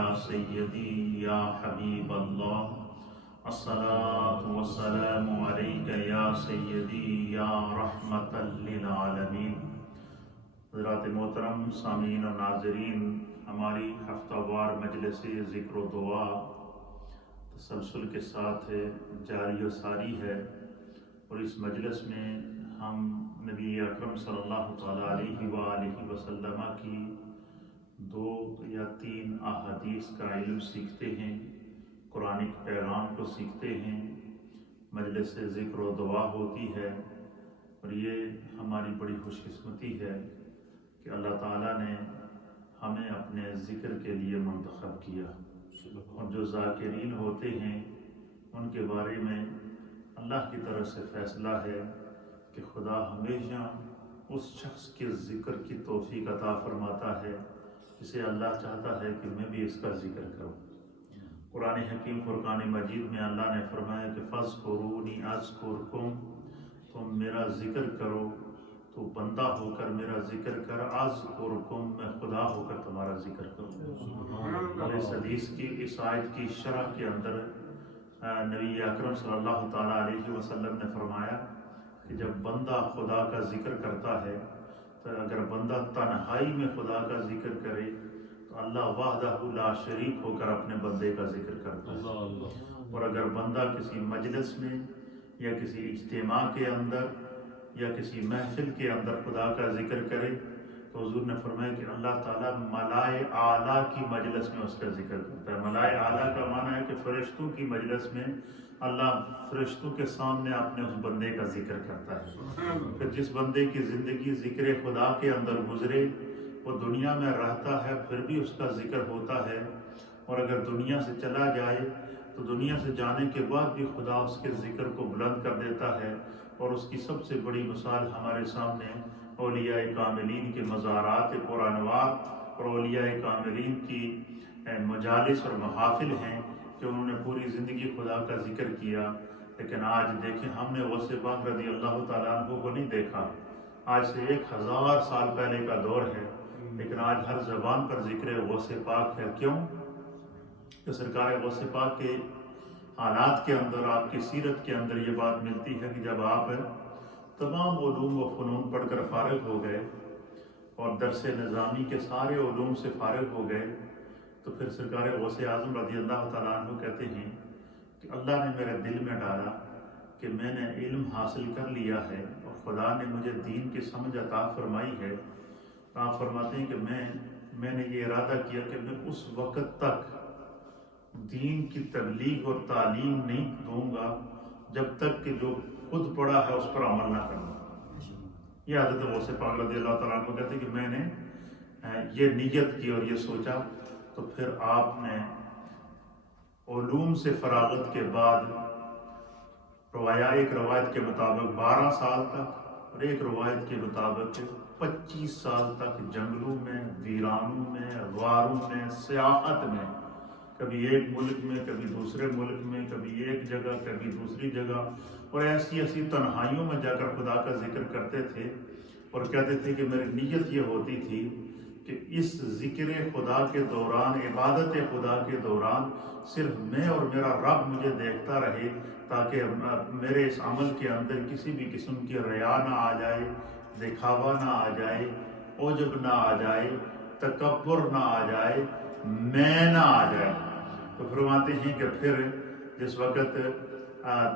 یا سیدی یا حبیب اللہ، الصلاة والسلام علیک یا سیدی یا رحمت للعالمین۔ حضرات محترم سامعین و ناظرین، ہماری ہفتہ وار مجلس ذکر و دعا تسلسل کے ساتھ جاری و ساری ہے، اور اس مجلس میں ہم نبی اکرم صلی اللہ تعالیٰ علیہ وآلہ وسلم کی 2 یا 3 احادیث کا علم سیکھتے ہیں، قرآن کے پیغام کو سیکھتے ہیں، مجلس ذکر و دعا ہوتی ہے، اور یہ ہماری بڑی خوش قسمتی ہے کہ اللہ تعالیٰ نے ہمیں اپنے ذکر کے لیے منتخب کیا، اور جو ذاکرین ہوتے ہیں ان کے بارے میں اللہ کی طرف سے فیصلہ ہے کہ خدا ہمیشہ اس شخص کے ذکر کی توفیق عطا فرماتا ہے جسے اللہ چاہتا ہے کہ میں بھی اس کا ذکر کروں۔ قرآن حکیم فرقان مجید میں اللہ نے فرمایا کہ فَاذْكُرُونِی أَذْكُرْكُمْ، تم میرا ذکر کرو، تو بندہ ہو کر میرا ذکر کر، اذکرکم، میں خدا ہو کر تمہارا ذکر کروں۔ اور اس حدیث کی، اس آیت کی شرح کے اندر نبی اکرم صلی اللہ تعالیٰ علیہ وسلم نے فرمایا کہ جب بندہ خدا کا ذکر کرتا ہے، تو اگر بندہ تنہائی میں خدا کا ذکر کرے تو اللہ وحدہ لا شریک ہو کر اپنے بندے کا ذکر کرتا ہے، اور اگر بندہ کسی مجلس میں یا کسی اجتماع کے اندر یا کسی محفل کے اندر خدا کا ذکر کرے تو حضور نے فرمایا کہ اللہ تعالیٰ ملائے اعلیٰ کی مجلس میں اس کا ذکر کرتا ہے۔ ملائے اعلیٰ کا معنی ہے کہ فرشتوں کی مجلس میں اللہ فرشتوں کے سامنے اپنے اس بندے کا ذکر کرتا ہے۔ پھر جس بندے کی زندگی ذکر خدا کے اندر گزرے، وہ دنیا میں رہتا ہے پھر بھی اس کا ذکر ہوتا ہے، اور اگر دنیا سے چلا جائے تو دنیا سے جانے کے بعد بھی خدا اس کے ذکر کو بلند کر دیتا ہے۔ اور اس کی سب سے بڑی مثال ہمارے سامنے اولیاء کاملین کے مزارات پرانوار اور اولیاء کاملین کی مجالس اور محافل ہیں کہ انہوں نے پوری زندگی خدا کا ذکر کیا۔ لیکن آج دیکھیں، ہم نے غوث پاک رضی اللہ تعالیٰ عنہ کو نہیں دیکھا، آج سے 1000 سال پہلے کا دور ہے، لیکن آج ہر زبان پر ذکر غوث پاک ہے۔ کیوں؟ کہ سرکار غوث پاک کے حالات کے اندر، آپ کی سیرت کے اندر یہ بات ملتی ہے کہ جب آپ تمام علوم و فنون پڑھ کر فارغ ہو گئے اور درس نظامی کے سارے علوم سے فارغ ہو گئے، تو پھر سرکار غوث اعظم رضی اللہ تعالیٰ عنہ کہتے ہیں کہ اللہ نے میرے دل میں ڈالا کہ میں نے علم حاصل کر لیا ہے اور خدا نے مجھے دین کی سمجھ عطا فرمائی ہے۔ آپ فرماتے ہیں کہ میں نے یہ ارادہ کیا کہ میں اس وقت تک دین کی تبلیغ اور تعلیم نہیں دوں گا جب تک کہ جو خود پڑھا ہے اس پر عمل نہ کروں۔ یہ حضرت غوث پاک رضی اللہ تعالیٰ کو کہتے ہیں کہ میں نے یہ نیت کی اور یہ سوچا، تو پھر آپ نے علوم سے فراغت کے بعد ایک روایت کے مطابق 12 سال تک اور ایک روایت کے مطابق 25 سال تک جنگلوں میں، ویرانوں میں، غاروں میں، سیاحت میں، کبھی ایک ملک میں، کبھی دوسرے ملک میں، کبھی ایک جگہ، کبھی دوسری جگہ، اور ایسی تنہائیوں میں جا کر خدا کا ذکر کرتے تھے، اور کہتے تھے کہ میری نیت یہ ہوتی تھی کہ اس ذکر خدا کے دوران، عبادت خدا کے دوران صرف میں اور میرا رب مجھے دیکھتا رہے، تاکہ میرے اس عمل کے اندر کسی بھی قسم کی ریا نہ آ جائے، دکھاوا نہ آ جائے، عجب نہ آ جائے، تکبر نہ آ جائے، میں نہ آ جائے۔ تو فرماتے ہیں کہ پھر جس وقت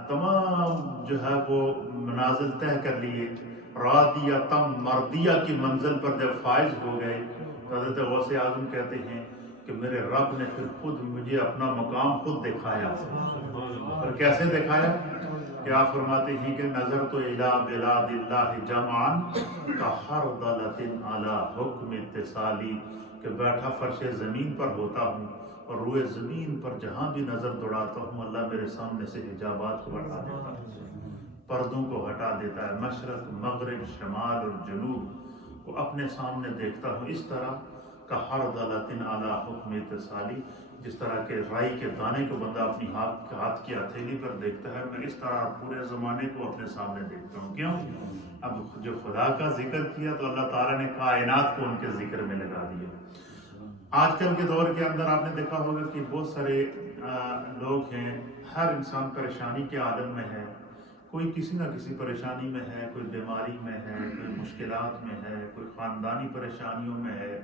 تمام جو ہے وہ منازل طے کر لیے، راضیۃ مرضیہ کی منزل پر جب فائز ہو گئے، تو حضرت غوث اعظم کہتے ہیں کہ میرے رب نے پھر خود مجھے اپنا مقام خود دکھایا۔ اور کیسے دکھایا؟ کہ آپ فرماتے ہیں کہ نظر تو الی بلاد اللہ جمعا کحرضلۃ علی حکم اتصالی، کہ بیٹھا فرش زمین پر ہوتا ہوں اور روئے زمین پر جہاں بھی نظر دوڑاتا ہوں اللہ میرے سامنے سے حجابات کو ہٹا دیتا ہے، پردوں کو ہٹا دیتا ہے، مشرق، مغرب، شمال اور جنوب کو اپنے سامنے دیکھتا ہوں۔ اس طرح کحرضلۃ علی حکم اتصالی، جس طرح کہ رائی کے دانے کو بندہ اپنی ہاتھ کی ہتھیلی پر دیکھتا ہے، میں اس طرح پورے زمانے کو اپنے سامنے دیکھتا ہوں۔ کیوں؟ اب جو خدا کا ذکر کیا تو اللہ تعالیٰ نے کائنات کو ان کے ذکر میں لگا دیا۔ آج کل کے دور کے اندر آپ نے دیکھا ہوگا کہ بہت سارے لوگ ہیں، ہر انسان پریشانی کے عالم میں ہے، کوئی کسی نہ کسی پریشانی میں ہے، کوئی بیماری میں ہے، کوئی مشکلات میں ہے، کوئی خاندانی پریشانیوں میں ہے،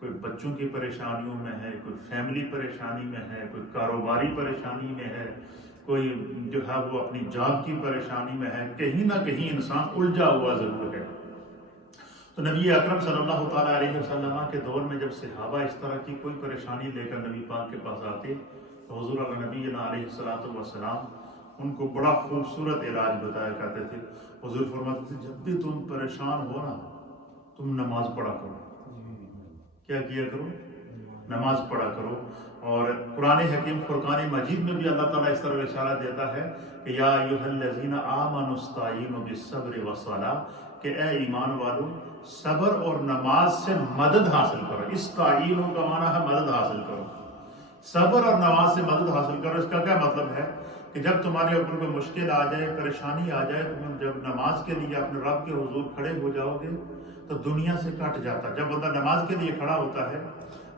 کوئی بچوں کی پریشانیوں میں ہے، کوئی فیملی پریشانی میں ہے، کوئی کاروباری پریشانی میں ہے، کوئی جو ہے وہ اپنی جاب کی پریشانی میں ہے، کہیں نہ کہیں انسان الجھا ہوا ضرور ہے۔ تو نبی اکرم صلی اللہ تعالیٰ علیہ وسلم کے دور میں جب صحابہ اس طرح کی کوئی پریشانی لے کر نبی پاک کے پاس آتے تو حضور نبی علیہ السلام ان کو بڑا خوبصورت علاج بتایا کرتے تھے۔ حضور فرماتے تھے جب بھی تم پریشان ہو نا تم نماز پڑھا کرو۔ کیا کیا کرو؟ نماز پڑھا کرو۔ اور قرآن حکیم فرقان مجید میں بھی اللہ تعالیٰ اس طرح اشارہ دیتا ہے کہ یا ایھا الذین آمنوا استعینوا بالصبر والصلاۃ، کہ اے ایمان والو صبر اور نماز سے مدد حاصل کرو۔ استعینوا کا معنی ہے مدد حاصل کرو، صبر اور نماز سے مدد حاصل کرو۔ اس کا کیا مطلب ہے کہ جب تمہارے اوپر کوئی مشکل آ جائے، پریشانی آ جائے، تم جب نماز کے لیے اپنے رب کے حضور کھڑے ہو جاؤ گے تو دنیا سے کٹ جاتا۔ جب بندہ نماز کے لیے کھڑا ہوتا ہے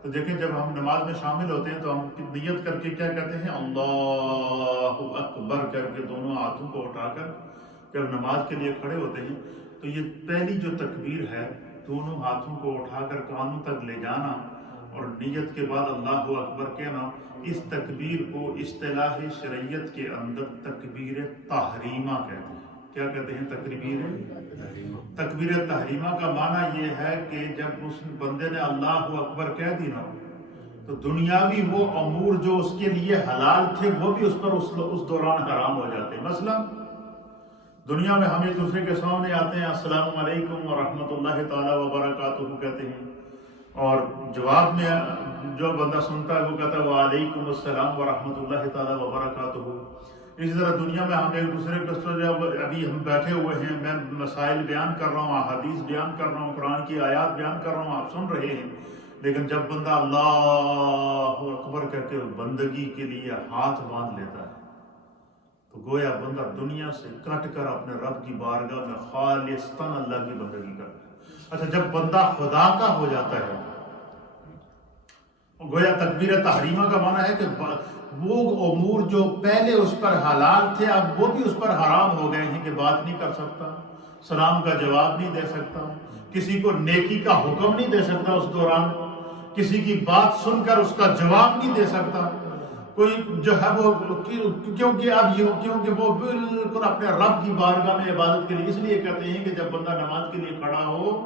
تو دیکھیں جب ہم نماز میں شامل ہوتے ہیں تو ہم نیت کر کے کیا کہتے ہیں؟ اللہ اکبر کر کے دونوں ہاتھوں کو اٹھا کر جب نماز کے لیے کھڑے ہوتے ہیں تو یہ پہلی جو تکبیر ہے دونوں ہاتھوں کو اٹھا کر کانوں تک لے جانا اور نیت کے بعد اللہ اکبر کہنا، اس تکبیر کو اصطلاح شریعت کے اندر تکبیر تحریمہ کہتے ہیں۔ کیا کہتے ہیں؟ تکبیر تحریمہ کا معنی یہ ہے کہ جب اس بندے نے اللہ اکبر کہہ دی نا تو دنیاوی وہ امور جو اس کے لیے حلال تھے وہ بھی اس پر اس دوران حرام ہو جاتے ہیں۔ مثلا دنیا میں ہم ایک دوسرے کے سامنے آتے ہیں السلام علیکم ورحمۃ اللہ تعالی وبرکاتہ کہتے ہیں، اور جواب میں جو بندہ سنتا ہے وہ کہتا ہے وعلیکم السلام ورحمۃ اللہ تعالی وبرکاتہ۔ اسی طرح دنیا میں ہم ایک دوسرے کے جب ابھی ہم بیٹھے ہوئے ہیں، میں مسائل بیان کر رہا ہوں، احادیث بیان کر رہا ہوں، قرآن کی آیات بیان کر رہا ہوں، آپ سن رہے ہیں، لیکن جب بندہ اللہ اکبر کہہ کے بندگی کے لیے ہاتھ باندھ لیتا ہے تو گویا بندہ دنیا سے کٹ کر اپنے رب کی بارگاہ میں خالصتاً اللہ کی بندگی کرتا ہے۔ اچھا جب بندہ خدا کا ہو جاتا ہے گویا تکبیر تحریمہ کا معنی ہے کہ وہ امور جو پہلے اس پر حلال تھے اب وہ بھی اس پر حرام ہو گئے ہیں، کہ بات نہیں کر سکتا، سلام کا جواب نہیں دے سکتا، کسی کو نیکی کا حکم نہیں دے سکتا، اس دوران کسی کی بات سن کر اس کا جواب نہیں دے سکتا کوئی جو ہے وہ، کیونکہ وہ بالکل اپنے رب کی بارگاہ میں عبادت کے لیے، اس لیے کہتے ہیں کہ جب بندہ نماز کے لیے کھڑا ہو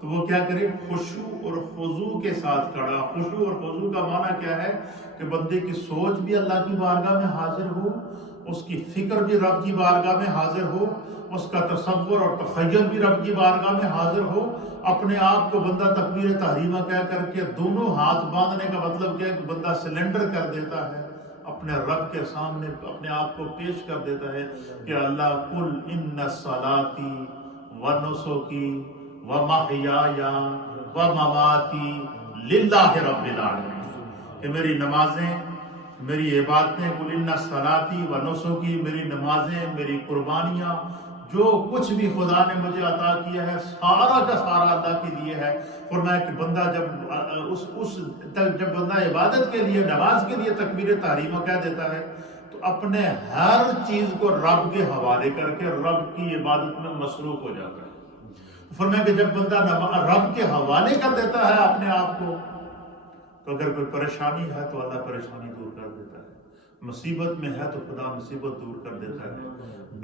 تو وہ کیا کرے؟ خشوع اور خضوع کے ساتھ کھڑا۔ خشوع اور خضوع کا معنی کیا ہے کہ بندے کی سوچ بھی اللہ کی بارگاہ میں حاضر ہو، اس کی فکر بھی رب کی بارگاہ میں حاضر ہو، اس کا تصور اور تخیل بھی رب کی بارگاہ میں حاضر ہو۔ اپنے آپ کو بندہ تکبیر تحریمہ کہہ کر کے دونوں ہاتھ باندھنے کا مطلب کیا ہے کہ بندہ سلنڈر کر دیتا ہے، اپنے رب کے سامنے اپنے آپ کو پیش کر دیتا ہے کہ اللہ قل ان صلاتی ونسکی ومحیای ومماتی للہ رب العالمین، کہ میری نمازیں، میری عبادتیں، قل ان صلاتی ونسکی، میری نمازیں، میری قربانیاں، جو کچھ بھی خدا نے مجھے عطا کیا ہے سارا کا سارا اللہ کے لیے ہے۔ فرمایا کہ بندہ جب بندہ عبادت کے لیے، نماز کے لیے تکبیر تحریمہ کہہ دیتا ہے تو اپنے ہر چیز کو رب کے حوالے کر کے رب کی عبادت میں مصروف ہو جاتا ہے۔ فرمایا کہ جب بندہ رب کے حوالے کر دیتا ہے اپنے آپ کو تو اگر کوئی پریشانی ہے تو اللہ پریشانی دور کر دیتا ہے، مصیبت میں ہے تو خدا مصیبت دور کر دیتا ہے،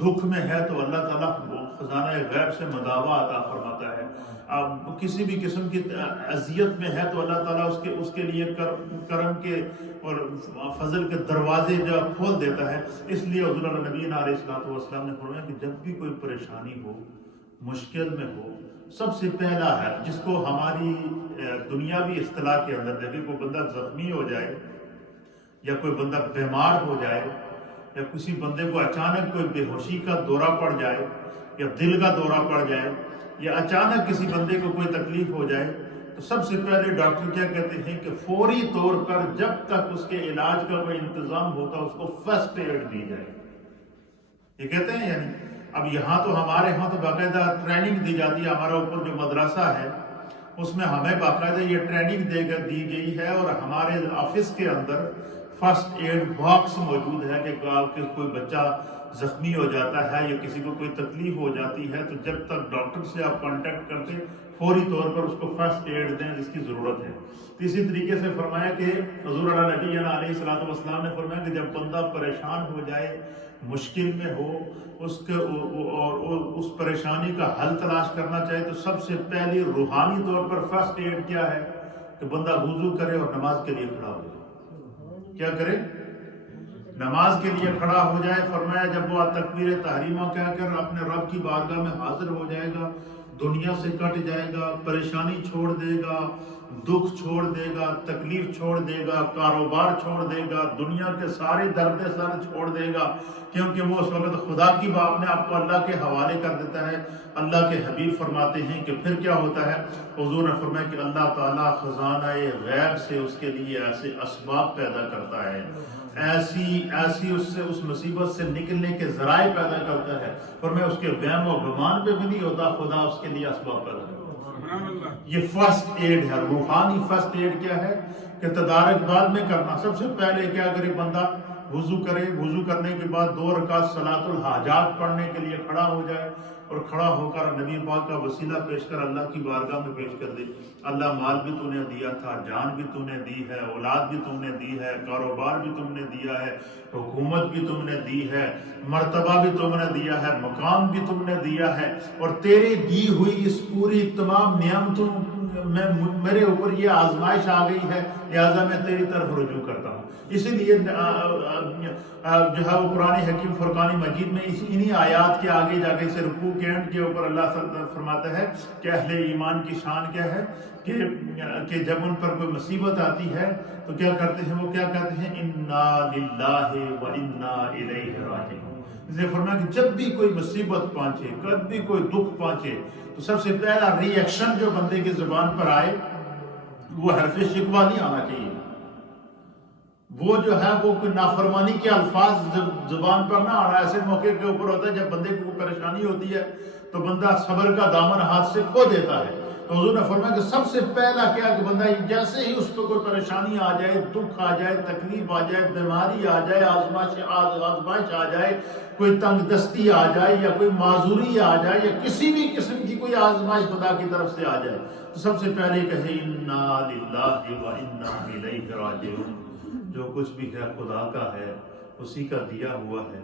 دکھ میں ہے تو اللہ تعالیٰ خزانہ غیب سے مداوع عطا فرماتا ہے، اب کسی بھی قسم کی اذیت میں ہے تو اللہ تعالیٰ اس کے لیے کرم کے اور فضل کے دروازے جو کھول دیتا ہے۔ اس لیے حضور نبی علیہ السلام نے فرمایا کہ جب بھی کوئی پریشانی ہو، مشکل میں ہو، سب سے پہلا ہے جس کو ہماری دنیاوی اصطلاح کے اندر دیکھیں، کوئی بندہ زخمی ہو جائے یا کوئی بندہ بیمار ہو جائے یا کسی بندے کو اچانک کوئی بے ہوشی کا دورہ پڑ جائے یا دل کا دورہ پڑ جائے یا اچانک کسی بندے کو کوئی تکلیف ہو جائے تو سب سے پہلے ڈاکٹر کیا کہتے ہیں کہ فوری طور پر جب تک اس کے علاج کا کوئی انتظام ہوتا اس کو فرسٹ ایڈ دی جائے۔ یہ کہتے ہیں یعنی اب یہاں تو ہمارے ہاں تو باقاعدہ ٹریننگ دی جاتی ہے، ہمارا اوپر جو مدرسہ ہے اس میں ہمیں باقاعدہ یہ ٹریننگ دی گئی ہے، اور ہمارے آفس کے اندر فرسٹ ایڈ باکس موجود ہے کہ کوئی بچہ زخمی ہو جاتا ہے یا کسی کو کوئی تکلیف ہو جاتی ہے تو جب تک ڈاکٹر سے آپ کانٹیکٹ کرتے فوری طور پر اس کو فرسٹ ایڈ دیں جس کی ضرورت ہے۔ تو اسی طریقے سے فرمایا کہ حضور نبی علیہ الصلوۃ والسلام نے فرمایا کہ جب بندہ پریشان ہو جائے، مشکل میں ہو، اور اس پریشانی کا حل تلاش کرنا چاہے تو سب سے پہلی روحانی طور پر فرسٹ ایڈ کیا ہے کہ بندہ وضو کرے اور نماز کے لیے کھڑا ہو جائے۔ کیا کرے؟ نماز کے لیے کھڑا ہو جائے۔ فرمایا جب وہ تکبیر تحریمہ کہہ کر اپنے رب کی بارگاہ میں حاضر ہو جائے گا، دنیا سے کٹ جائے گا، پریشانی چھوڑ دے گا، دکھ چھوڑ دے گا، تکلیف چھوڑ دے گا، کاروبار چھوڑ دے گا، دنیا کے سارے درد سر چھوڑ دے گا، کیونکہ وہ اس وقت خدا کی بات میں آپ کو اللہ کے حوالے کر دیتا ہے۔ اللہ کے حبیب فرماتے ہیں کہ پھر کیا ہوتا ہے؟ حضور نے فرمایا کہ اللہ تعالیٰ خزانہ غیب سے اس کے لیے ایسے اسباب پیدا کرتا ہے، ایسی اس مصیبت سے نکلنے کے ذرائع پیدا کرتا ہے، اور میں اس کے وہم و گمان پہ بھی نہیں ہوتا، خدا اس کے لیے اسباب پیدا کرتا ہے۔ یہ فرسٹ ایڈ ہے۔ روحانی فرسٹ ایڈ کیا ہے کہ تدارک بعد میں کرنا۔ سب سے پہلے کیا کرے بندہ؟ وضو کرے، وضو کرنے کے بعد 2 رکعت صلاۃ الحاجات پڑھنے کے لیے کھڑا ہو جائے، اور کھڑا ہو کر نبی پاک کا وسیلہ پیش کر اللہ کی بارگاہ میں پیش کر دے۔ اللہ مال بھی تو نے دیا تھا، جان بھی تو نے دی ہے، اولاد بھی تم نے دی ہے، کاروبار بھی تم نے دیا ہے، حکومت بھی تم نے دی ہے، مرتبہ بھی تم نے دیا ہے، مقام بھی تم نے دیا ہے، اور تیری دی ہوئی اس پوری تمام نعمتوں میں میرے اوپر یہ آزمائش آ گئی ہے، لہٰذا میں تیری طرف رجوع کرتا ہوں۔ اسی لیے جو ہے وہ قرآن حکیم فرقان مجید میں انہی آیات کے آگے جا کے رکوع کے اینڈ کے اوپر اللہ فرماتا ہے کہ اہل ایمان کی شان کیا ہے کہ جب ان پر کوئی مصیبت آتی ہے تو کیا کرتے ہیں؟ وہ کیا کہتے ہیں؟ انا للہ و انا الیہ راجعون۔ اس نے فرمایا کہ جب بھی کوئی مصیبت پہنچے، کب بھی کوئی دکھ پہنچے تو سب سے پہلا ری ایکشن جو بندے کی زبان پر آئے وہ حرف شکوہ نہیں آنا چاہیے، وہ جو ہے وہ کوئی نافرمانی کے الفاظ زبان پر نہ آنا۔ ایسے موقع کے اوپر ہوتا ہے جب بندے کو پریشانی ہوتی ہے تو بندہ صبر کا دامن ہاتھ سے کھو دیتا ہے۔ تو حضور نے فرمایا کہ سب سے پہلا کیا کہ بندہ جیسے ہی اس پہ کوئی پریشانی آ جائے، دکھ آ جائے، تکلیف آ جائے، بیماری آ جائے، آزمائش آ جائے، کوئی تنگ دستی آ جائے یا کوئی معذوری آ جائے یا کسی بھی قسم کی کوئی آزمائش خدا کی طرف سے آ جائے تو سب سے پہلے کہے انا للہ و انا الیہ راجعون۔ جو کچھ بھی ہے خدا کا ہے، اسی کا دیا ہوا ہے،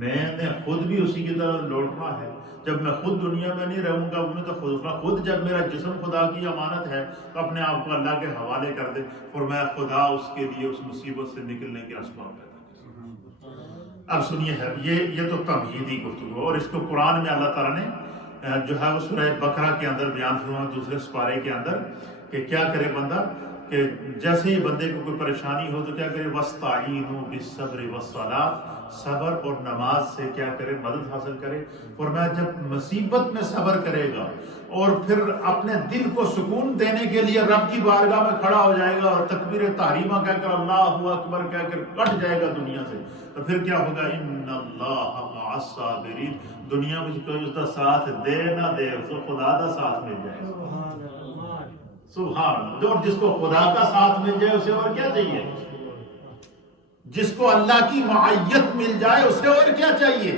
میں نے خود بھی اسی کی طرف لوٹنا ہے۔ جب میں خود دنیا میں نہیں رہوں گا، میں تو خود جب میرا جسم خدا کی امانت ہے تو اپنے آپ کو اللہ کے حوالے کر دے، اور میں خدا اس کے لیے اس مصیبت سے نکلنے کے اسباب پیدا کروں۔ اب سنیے ہے یہ تو تمہیدی گفتگو، اور اس کو قرآن میں اللہ تعالیٰ نے جو ہے وہ سورہ بقرہ کے اندر بیان فرمایا، دوسرے سپارے کے اندر، کہ کیا کرے بندہ کہ جیسے ہی بندے کو کوئی پریشانی ہو تو کیا کرے؟ وَاسْتَعِینُوا بِالصَّبْرِ وَالصَّلَاةِ، صبر اور نماز سے کیا کرے؟ مدد حاصل کرے۔ اور میں جب مصیبت میں صبر کرے گا اور پھر اپنے دل کو سکون دینے کے لیے رب کی بارگاہ میں کھڑا ہو جائے گا اور تکبیر تحریمہ کہہ کر اللہ اکبر کہہ کر کٹ جائے گا دنیا سے، تو پھر کیا ہوگا؟ ان اللہ مع الصابرین۔ دنیا میں کوئی اس کا ساتھ دے نہ دے، اس کو خدا کا ساتھ مل جائے گا۔ سبحان اللہ۔ اور جس کو خدا کا ساتھ مل جائے اسے اور کیا چاہیے؟ جس کو اللہ کی معیت مل جائے اسے اور کیا چاہیے؟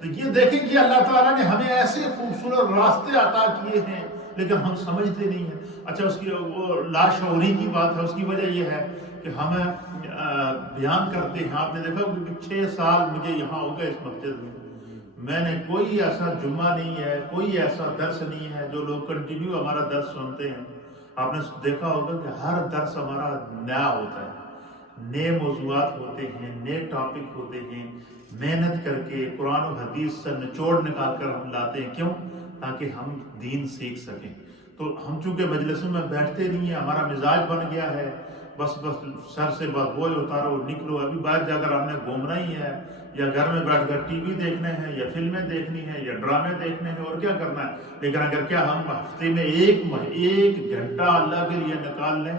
تو یہ دیکھیں کہ اللہ تعالیٰ نے ہمیں ایسے خوبصورت راستے عطا کیے ہیں لیکن ہم سمجھتے نہیں ہیں۔ اچھا اس کی وہ لاشعوری کی بات ہے، اس کی وجہ یہ ہے کہ ہمیں بیان کرتے ہیں، آپ نے دیکھا کہ 6 سال مجھے یہاں ہو گئے اس مسجد میں نے کوئی ایسا جمعہ نہیں ہے، کوئی ایسا درس نہیں ہے جو لوگ کنٹینیو ہمارا درس سنتے ہیں۔ آپ نے دیکھا ہوگا کہ ہر درس ہمارا نیا ہوتا ہے، نئے موضوعات ہوتے ہیں، نئے ٹاپک ہوتے ہیں، محنت کر کے قرآن و حدیث سے نچوڑ نکال کر ہم لاتے ہیں۔ کیوں؟ تاکہ ہم دین سیکھ سکیں۔ تو ہم چونکہ مجلسوں میں بیٹھتے نہیں ہیں، ہمارا مزاج بن گیا ہے بس سر سے بوجھ اتارو نکلو۔ ابھی باہر جا کر ہم نے گھومنا ہی ہے، یا گھر میں بیٹھ کر ٹی وی دیکھنے ہیں، یا فلمیں دیکھنی ہیں، یا ڈرامے دیکھنے ہیں، اور کیا کرنا ہے۔ لیکن اگر کیا ہم ہفتے میں ایک گھنٹہ اللہ کے لیے نکال لیں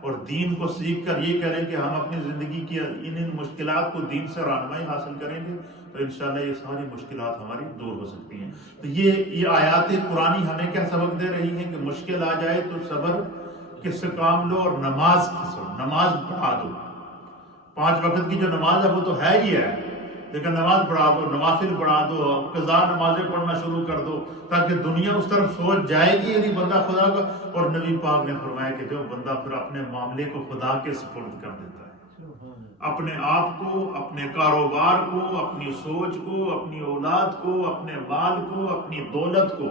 اور دین کو سیکھ کر یہ کریں کہ ہم اپنی زندگی کی ان مشکلات کو دین سے رہنمائی حاصل کریں گے تو انشاءاللہ یہ ساری مشکلات ہماری دور ہو سکتی ہیں۔ تو یہ آیات قرآنی ہمیں کیا سبق دے رہی ہیں کہ مشکل آ جائے تو صبر کس سے کام لو اور نماز نماز پڑھا دو۔ 5 وقت کی جو نماز ہے وہ تو ہے ہی ہے، لیکن نماز پڑھا دو، نوافل پڑھا دو، قضا نمازیں پڑھنا شروع کر دو، تاکہ دنیا اس طرف سوچ جائے گی یعنی بندہ خدا کا۔ اور نبی پاک نے فرمایا کہ جو بندہ پھر اپنے معاملے کو خدا کے سپرد کر دیتا ہے، اپنے آپ کو، اپنے کاروبار کو، اپنی سوچ کو، اپنی اولاد کو، اپنے مال کو، اپنی دولت کو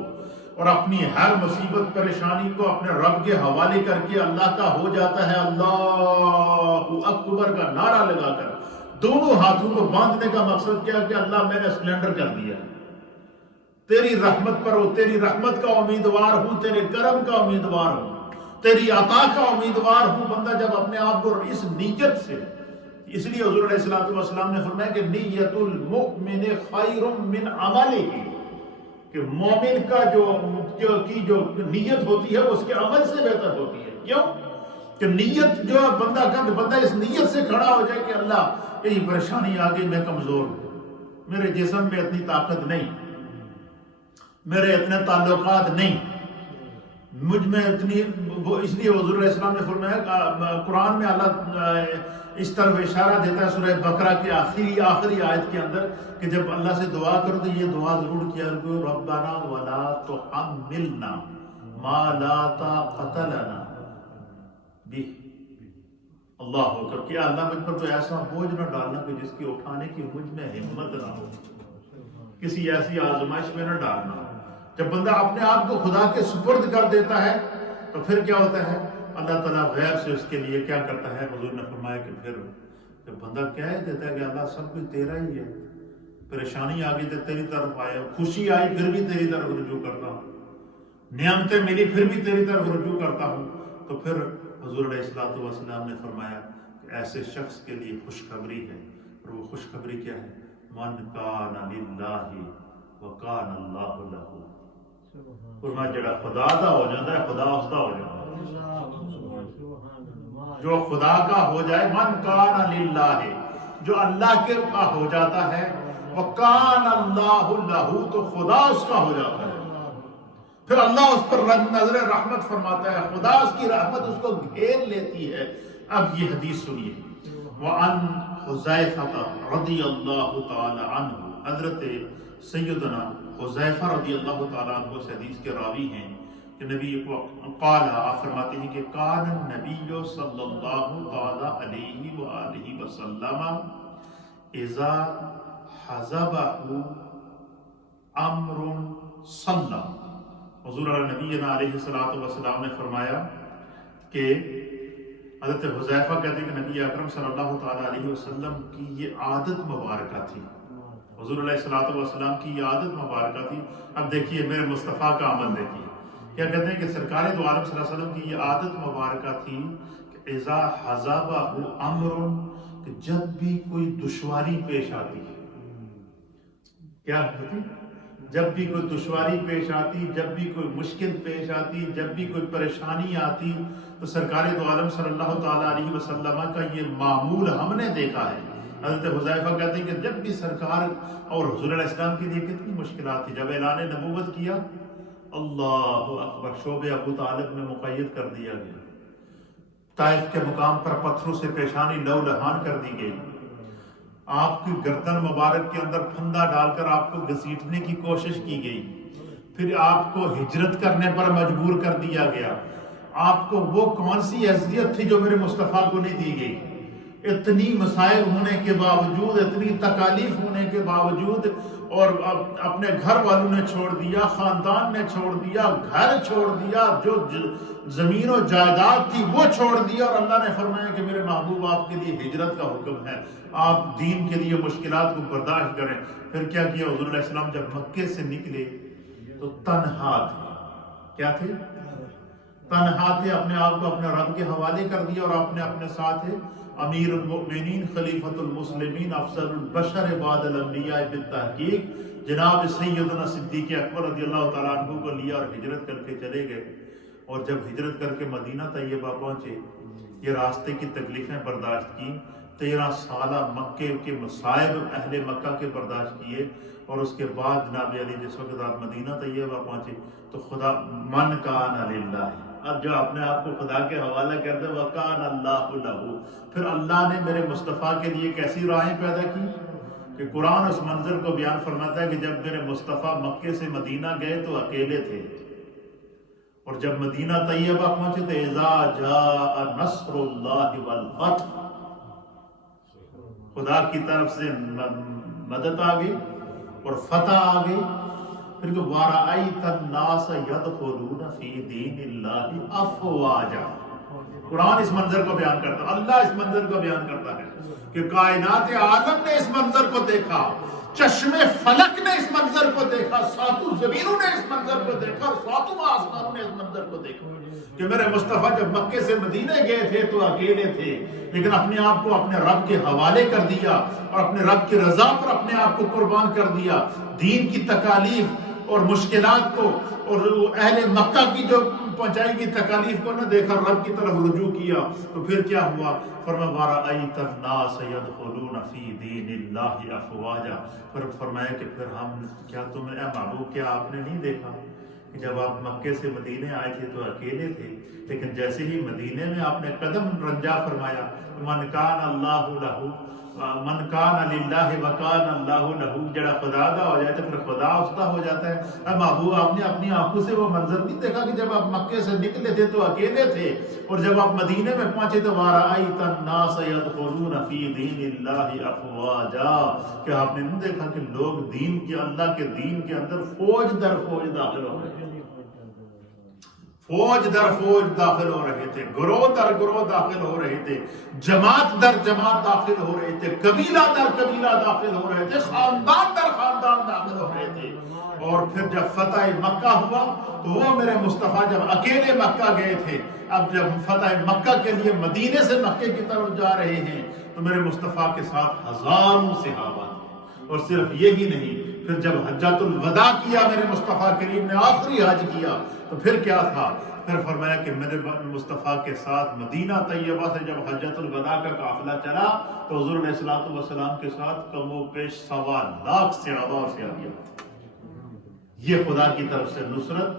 اور اپنی ہر مصیبت پریشانی کو اپنے رب کے حوالے کر کے اللہ کا ہو جاتا ہے، اللہ اکبر کا نعرہ لگا کر دونوں ہاتھوں کو باندھنے کا مقصد کیا کہ اللہ میں نے سلنڈر کر دیا، تیری رحمت پر ہو، تیری رحمت کا امیدوار ہوں، تیرے کرم کا امیدوار ہوں، تیری عطا کا امیدوار ہوں۔ بندہ جب اپنے آپ کو اس نیت سے، اس لیے حضور علیہ الصلوۃ والسلام نے فرمایا کہ نیت المؤمن خیر من عملہ، کہ مومن کا جو نیت ہوتی ہے اس کے عمل سے بہتر ہوتی ہے۔ کیوں کہ نیت جو بندہ اس نیت سے کھڑا ہو جائے کہ اللہ یہ پریشانی آ گئی، میں کمزور ہوں، میرے جسم میں اتنی طاقت نہیں، میرے اتنے تعلقات نہیں، مجھ میں اتنی، اس لیے حضور علیہ السلام نے فرمایا قرآن میں اللہ اس طرف اشارہ دیتا ہے سورہ بقرہ کی آخری آیت کے اندر کہ جب اللہ سے دعا کرو تو یہ دعا ضرور کیا کرو، ربنا ولا تحملنا ما لا طاقت لنا بہ، اللہ اکبر، کہ اللہ مجھ پر تو ایسا بوجھ نہ ڈالنا کہ جس کی اٹھانے کی مجھ میں ہمت نہ ہو، کسی ایسی آزمائش میں نہ ڈالنا۔ جب بندہ اپنے آپ کو خدا کے سپرد کر دیتا ہے تو پھر کیا ہوتا ہے، اللہ تعالیٰ غیر سے اس کے لیے کیا کرتا ہے، حضور نے فرمایا کہ پھر جب بندہ کہہ دیتا ہے کہ اللہ سب کچھ تیرا ہی ہے، پریشانی آ گئی تو تیری طرف آیا، خوشی آئی پھر بھی تیری طرف رجوع کرتا ہوں، نعمتیں ملی پھر بھی تیری طرف رجوع کرتا ہوں، تو پھر حضور علیہ الصلوۃ والسلام نے فرمایا کہ ایسے شخص کے لیے خوشخبری ہے، اور وہ خوشخبری کیا ہے، من کان للہ وکان اللہ لہ، فرمایا جڑا خدا دا ہو جاتا ہے خدا اس دا ہو جاتا ہے، جو خدا کا ہو جائے، من کان للہ، جو اللہ کے کا ہو جاتا ہے، وکان اللہ لہ، تو خدا اس کا ہو جاتا ہے، پھر اللہ اس پر نظر رحمت فرماتا ہے، خدا اس کی رحمت اس کو گھیر لیتی ہے۔ اب یہ حدیث سنیے، وعن حذیفہ رضی اللہ تعالی عنہ، حضرت سیدنا حذیفہ رضی اللہ تعالیٰ عنہ سے حدیث کے راوی ہیں کہ نبی قال، آپ فرماتے ہیں کہ کان النبی صلی اللہ تعالیٰ علیہ وآلہ وسلم اذا حزبہ امر صلی، حضور نبینا علیہ السلام نے فرمایا کہ حضرت حذیفہ کہتے ہیں کہ نبی اکرم صلی اللہ تعالیٰ علیہ وسلم کی یہ عادت مبارکہ تھی، حضور علیہ الصلوۃ والسلام کی یہ عادت مبارکہ تھی۔ اب دیکھیے میرے مصطفیٰ کا عمل دیکھیے، کیا کہتے ہیں کہ سرکار دو عالم صلی اللہ علیہ وسلم کی یہ عادت مبارکہ تھی کہ اذا حزبہ امر، کہ جب بھی کوئی دشواری پیش آتی، کیا ہوتی، جب بھی کوئی دشواری پیش آتی، جب بھی کوئی مشکل پیش آتی، جب بھی کوئی پریشانی آتی، تو سرکار دو عالم صلی اللہ تعالیٰ علیہ وسلم کا یہ معمول ہم نے دیکھا ہے۔ حضرت حذیفہ کہتے ہیں کہ جب بھی سرکار اور حضور علیہ السلام کے لیے کتنی مشکلات تھی، جب اعلان نبوت کیا، اللہ اکبر، شعب ابو طالب میں مقید کر دیا گیا، طائف کے مقام پر پتھروں سے پیشانی لو لہان کر دی گئی، آپ کی گردن مبارک کے اندر پھندا ڈال کر آپ کو گھسیٹنے کی کوشش کی گئی، پھر آپ کو ہجرت کرنے پر مجبور کر دیا گیا۔ آپ کو وہ کون سی حیثیت تھی جو میرے مصطفیٰ کو نہیں دی گئی؟ اتنی مسائل ہونے کے باوجود، اتنی تکالیف ہونے کے باوجود، اور اپنے گھر والوں نے چھوڑ دیا، خاندان نے چھوڑ دیا، گھر چھوڑ دیا، جو زمین و جائیداد تھی وہ چھوڑ دیا، اور اللہ نے فرمایا کہ میرے محبوب آپ کے لیے ہجرت کا حکم ہے، آپ دین کے لیے مشکلات کو برداشت کریں۔ پھر کیا کیا حضور علیہ السلام جب مکے سے نکلے تو تنہا تھے، کیا تھے؟ تنہا تھے، اپنے آپ کو اپنے رب کے حوالے کر دیا، اور آپ نے اپنے ساتھ امیر المؤمنین، خلیفۃ المسلمین، افضل البشر بعد الانبیاء بالتحقیق، جناب سیدنا صدیق اکبر رضی اللہ تعالیٰ عنہ کو لیا اور ہجرت کر کے چلے گئے۔ اور جب ہجرت کر کے مدینہ طیبہ پہنچے، یہ راستے کی تکلیفیں برداشت کی، 13 سالہ مکے کے مصائب اہل مکہ کے برداشت کیے، اور اس کے بعد جناب علی جس وقت آپ مدینہ طیبہ پہنچے تو خدا من کان للہ، اب جو اپنے آپ کو خدا کے حوالہ کر دے وکان اللہ لہو، پھر اللہ نے میرے مصطفیٰ کے لیے کیسی راہیں پیدا کی کہ قرآن اس منظر کو بیان فرماتا ہے کہ جب میرے مصطفیٰ مکے سے مدینہ گئے تو اکیلے تھے، اور جب مدینہ طیبہ پہنچے تو اذا جاء نصر اللہ والفتح، خدا کی طرف سے مدد آ گئی اور فتح آ گئی، پھر کہ وَرَأَيْتَ النَّاسَ يَدْخُلُونَ فِي دِينِ اللَّهِ أَفْوَاجًا، قرآن اس منظر کو بیان کرتا ہے، اللہ اس منظر کو بیان کرتا ہے کہ کائنات عالم نے اس منظر کو دیکھا، چشم فلک نے اس منظر کو دیکھا، ساتوں زمینوں نے اس منظر کو دیکھا، ساتوں آسمانوں نے اس منظر کو دیکھا کہ میرے مصطفیٰ جب مکے سے مدینہ گئے تھے تو اکیلے تھے، لیکن اپنے آپ کو اپنے رب کے حوالے کر دیا اور اپنے رب کی رضا پر اپنے آپ کو قربان کر دیا، دین کی تکالیف اور مشکلات کو اور اہل مکہ کی جو پہنچائی گئی تکالیف کو نہ دیکھا، رب کی طرف رجوع کیا، تو پھر کیا ہوا؟ فرمایا وَرَأَيْتَ النَّاسَ يَدْخُلُونَ فِي دِينِ اللَّهِ أَفْوَاجًا، پھر فرمایا کہ پھر ہم کیا تمہیں اے محبوب کیا آپ نے نہیں دیکھا کہ جب آپ مکے سے مدینے آئے تھے تو اکیلے تھے، لیکن جیسے ہی مدینے میں آپ نے قدم رنجا فرمایا من کان اللہ لہو من کان للہ وکان اللہ لہو، جڑا خدا دا ہو جائے تو پھر خدا اس کا ہو جاتا ہے۔ اے محبوب آپ نے اپنی آنکھوں سے وہ منظر نہیں دیکھا کہ جب آپ مکے سے نکلے تھے تو اکیلے تھے، اور جب آپ مدینے میں پہنچے تو وَرَأَيْتَ النَّاسَ يَدْخُلُونَ فِي دِينِ اللَّهِ أَفْوَاجًا، کہ آپ نے نہیں دیکھا کہ لوگ دین کے اللہ کے دین کے اندر فوج در فوج داخل ہو رہے ہیں، فوج در فوج داخل ہو رہے تھے، گروہ در گروہ داخل ہو رہے تھے، جماعت در جماعت داخل ہو رہے تھے، قبیلہ در قبیلہ داخل ہو رہے تھے، خاندان در خاندان داخل ہو رہے تھے۔ اور پھر جب فتح مکہ ہوا تو وہ میرے مصطفیٰ جب اکیلے مکہ گئے تھے، اب جب فتح مکہ کے لیے مدینے سے مکے کی طرف جا رہے ہیں تو میرے مصطفیٰ کے ساتھ ہزاروں صحابہ تھے، اور صرف یہی نہیں، پھر جب حجۃ الوداع کیا میرے مصطفیٰ کریم نے، آخری حج کیا، تو پھر کیا تھا؟ پھر فرمایا کہ میرے مصطفیٰ کے ساتھ مدینہ طیبہ سے جب حجۃ الوداع کا قافلہ چلا تو حضور علیہ الصلوۃ والسلام کے ساتھ کم و بیش 1.25 لاکھ صحابہ سے آ گیا۔ یہ خدا کی طرف سے نصرت،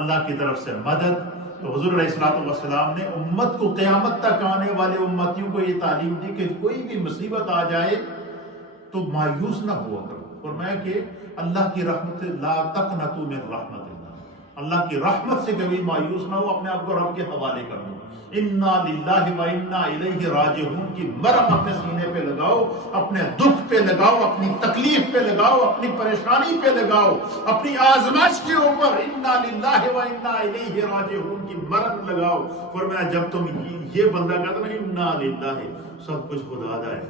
اللہ کی طرف سے مدد۔ تو حضور علیہ الصلوۃ والسلام نے امت کو، قیامت تک آنے والے امتیوں کو یہ تعلیم دی کہ کوئی بھی مصیبت آ جائے تو مایوس نہ ہوا کرو، فرمایا کہ اللہ کی رحمت لا تقنطوا من رحمت اللہ کی رحمت سے کبھی مایوس نہ ہو، اپنے آپ کو رب کے حوالے کر دو۔ انا للہ و انا الیہ راجعون کی مرہم اپنے سینے پہ لگاؤ، اپنے دکھ پہ لگاؤ، اپنی تکلیف پہ لگاؤ، اپنی پریشانی پہ لگاؤ، اپنی آزمائش کے اوپر انا للہ و انا الیہ راجعون کی مرہم لگاؤ۔ فرمایا جب تم یہ بندہ کہتا نا انا للہ، سب کچھ خدا دا ہے،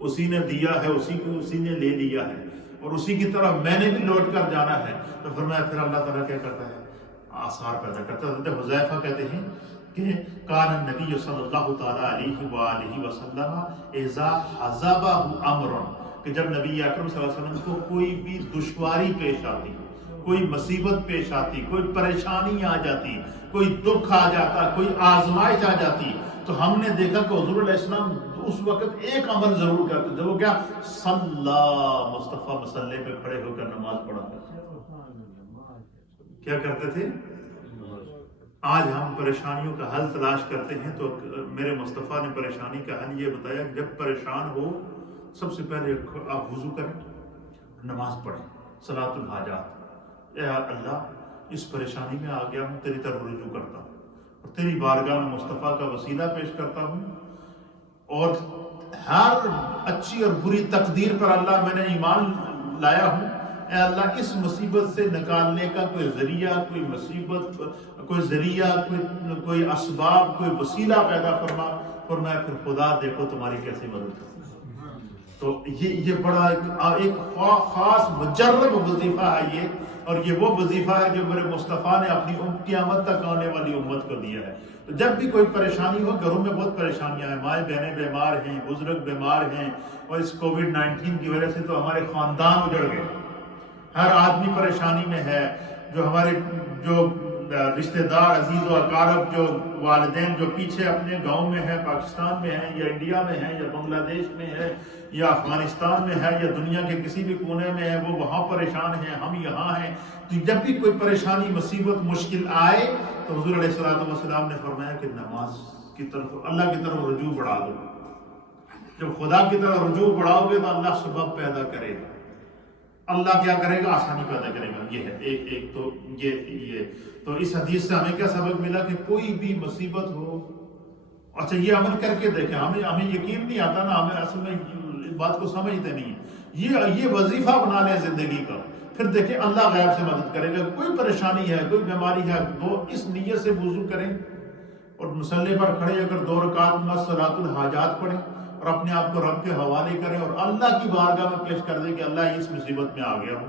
اسی نے دیا ہے، اسی نے لے لیا ہے، اور اسی کی طرف میں نے بھی لوٹ کر جانا ہے، تو فرمایا پھر اللہ تعالیٰ کیا کرتا ہے؟ آثار پیدا کرتا ہے۔ حضرت حذیفہ کہتے ہیں کہ کان النبی صلی اللہ تعالیٰ علیہ وآلہ وسلم اذا حزبہ امر، کہ جب نبی اکرم صلی اللہ علیہ وسلم کو کوئی بھی دشواری پیش آتی، کوئی مصیبت پیش آتی، کوئی پریشانی آ جاتی، کوئی دکھ آ جاتا، کوئی آزمائش آ جاتی، تو ہم نے دیکھا کہ حضور علیہ السلام اس وقت ایک عمل ضرور کرتے تھے، وہ کیا؟ صلی، مصطفیٰ مصلی پہ کھڑے ہو کر نماز پڑھا کرتے تھے۔ کیا کرتے تھے؟ آج ہم پریشانیوں کا حل تلاش کرتے ہیں تو میرے مصطفیٰ نے پریشانی کا حل یہ بتایا، جب پریشان ہو سب سے پہلے آپ وضو کریں، نماز پڑھیں، صلاۃ الحاجات، اے اللہ اس پریشانی میں آ گیا ہوں، تیری طرف رجوع کرتا ہوں اور تیری بارگاہ میں مصطفیٰ کا وسیلہ پیش کرتا ہوں، اور ہر اچھی اور بری تقدیر پر اللہ میں نے ایمان لایا ہوں، اے اللہ اس مصیبت سے نکالنے کا کوئی ذریعہ، کوئی مصیبت، کوئی ذریعہ، کوئی اسباب، کوئی وسیلہ پیدا فرمایا پھر خدا دیکھو تمہاری کیسی مدد کرتا ہے۔ تو یہ بڑا ایک خاص مجرب وظیفہ ہے یہ، اور یہ وہ وظیفہ ہے جو میرے مصطفیٰ نے اپنی قیامت تک آنے والی امت کو دیا ہے۔ تو جب بھی کوئی پریشانی ہو، گھروں میں بہت پریشانیاں ہیں، مائیں بہنیں بیمار ہیں، بزرگ بیمار ہیں، اور اس کووڈ-19 کی وجہ سے تو ہمارے خاندان اجڑ گئے، ہر آدمی پریشانی میں ہے، جو ہمارے جو رشتہ دار عزیز و اقارب، جو والدین جو پیچھے اپنے گاؤں میں ہیں، پاکستان میں ہیں یا انڈیا میں ہیں یا بنگلہ دیش میں ہے یا افغانستان میں ہے یا دنیا کے کسی بھی کونے میں ہے، وہ وہاں پریشان ہیں، ہم یہاں ہیں، تو جب بھی کوئی پریشانی، مصیبت، مشکل آئے تو حضور علیہ السلام نے فرمایا کہ نماز کی طرف، اللہ کی طرف رجوع بڑھا دو۔ جب خدا کی طرف رجوع بڑھاؤ گے تو اللہ سبب پیدا کرے گا، اللہ کیا کرے گا؟ آسانی پیدا کرے گا۔ یہ ہے ایک تو یہ تو اس حدیث سے ہمیں کیا سبق ملا کہ کوئی بھی مصیبت ہو، اچھا یہ عمل کر کے دیکھیں، ہمیں یقین نہیں آتا نا، ہمیں اصل میں اس بات کو سمجھتے نہیں ہیں، یہ وظیفہ بنا لیں زندگی کا، پھر دیکھیں اللہ غیب سے مدد کرے گا۔ کوئی پریشانی ہے، کوئی بیماری ہے، وہ اس نیت سے وضو کریں اور مصلی پر کھڑے ہو کر 2 رکعت صلاۃ الحاجات پڑھیں اور اپنے آپ کو رب کے حوالے کریں اور اللہ کی بارگاہ میں پیش کر دیں کہ اللہ اس مصیبت میں آ گیا ہوں،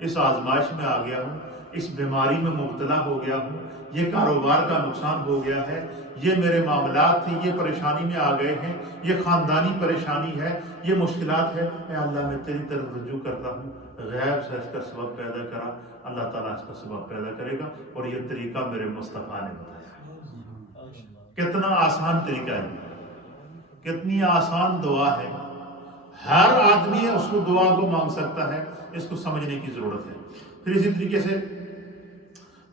اس آزمائش میں آ گیا ہوں، اس بیماری میں مبتلا ہو گیا ہوں، یہ کاروبار کا نقصان ہو گیا ہے، یہ میرے معاملات تھے، یہ پریشانی میں آ گئے ہیں، یہ خاندانی پریشانی ہے، یہ مشکلات ہے، اے اللہ میں تیری طرف رجوع کرتا ہوں، غیب سے اس کا سبب پیدا کرا، اللہ تعالیٰ اس کا سبب پیدا کرے گا۔ اور یہ طریقہ میرے مصطفیٰ نے بتایا۔ کتنا آسان طریقہ ہے، کتنی آسان دعا ہے، ہر آدمی اس کو دعا کو مانگ سکتا ہے، اس کو سمجھنے کی ضرورت ہے۔ پھر اسی طریقے سے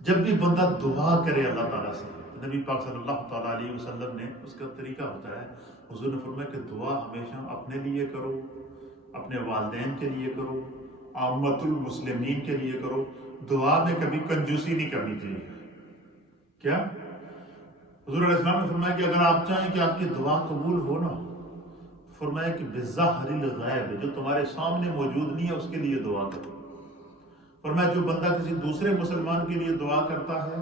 جب بھی بندہ دعا کرے اللہ تعالیٰ سے، نبی پاک صلی اللہ تعالیٰ علیہ وسلم نے اس کا طریقہ ہوتا ہے، حضور نے فرمایا کہ دعا ہمیشہ اپنے لیے کرو، اپنے والدین کے لیے کرو، عامت المسلمین کے لیے کرو، دعا میں کبھی کنجوسی نہیں کرنی چاہیے۔ کیا حضور علیہ السلام نے فرمایا کہ اگر آپ چاہیں کہ آپ کی دعا قبول ہو نا، فرمایا کہ بظاہر الغیب، جو تمہارے سامنے موجود نہیں ہے اس کے لیے دعا کرو۔ فرمایا جو بندہ کسی دوسرے مسلمان کے لیے دعا کرتا ہے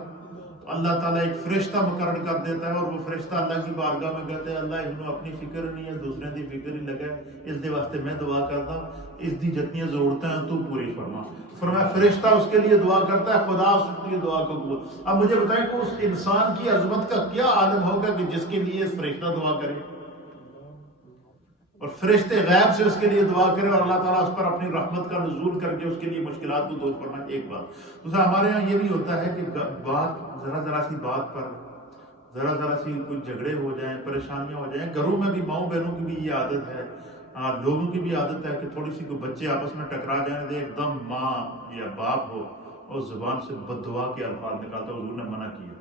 تو اللہ تعالیٰ ایک فرشتہ مقرر کر دیتا ہے، اور وہ فرشتہ اللہ کی بارگاہ میں کہتے ہیں اللہ انہوں اپنی فکر نہیں ہے، دوسرے دی فکر ہی لگا ہے، اس دے واسطے میں دعا کرتا ہوں، اس دی جتنی ضرورتیں ہیں تو پوری فرما۔ فرمایا فرشتہ اس کے لیے دعا کرتا ہے، خدا اس کی دعا کو قبول۔ اب مجھے بتائیں کہ اس انسان کی عظمت کا کیا عالم ہوگا کہ جس کے لیے فرشتہ دعا کرے اور فرشتے غیب سے اس کے لیے دعا کرے اور اللہ تعالیٰ اس پر اپنی رحمت کا نزول کر کے اس کے لیے مشکلات کو دور فرمائے۔ ایک بات دوسرا، ہمارے یہاں یہ بھی ہوتا ہے کہ بات ذرا سی بات پر ذرا سی کوئی جھگڑے ہو جائیں، پریشانیاں ہو جائیں، گھروں میں بھی ماؤں بہنوں کی بھی یہ عادت ہے، لوگوں کی بھی عادت ہے کہ تھوڑی سی کوئی بچے آپس میں ٹکرا جائیں تو ایک دم ماں یا باپ ہو اور زبان سے بد دعا کے الفاظ نکالتا۔ حضور نے منع کیا،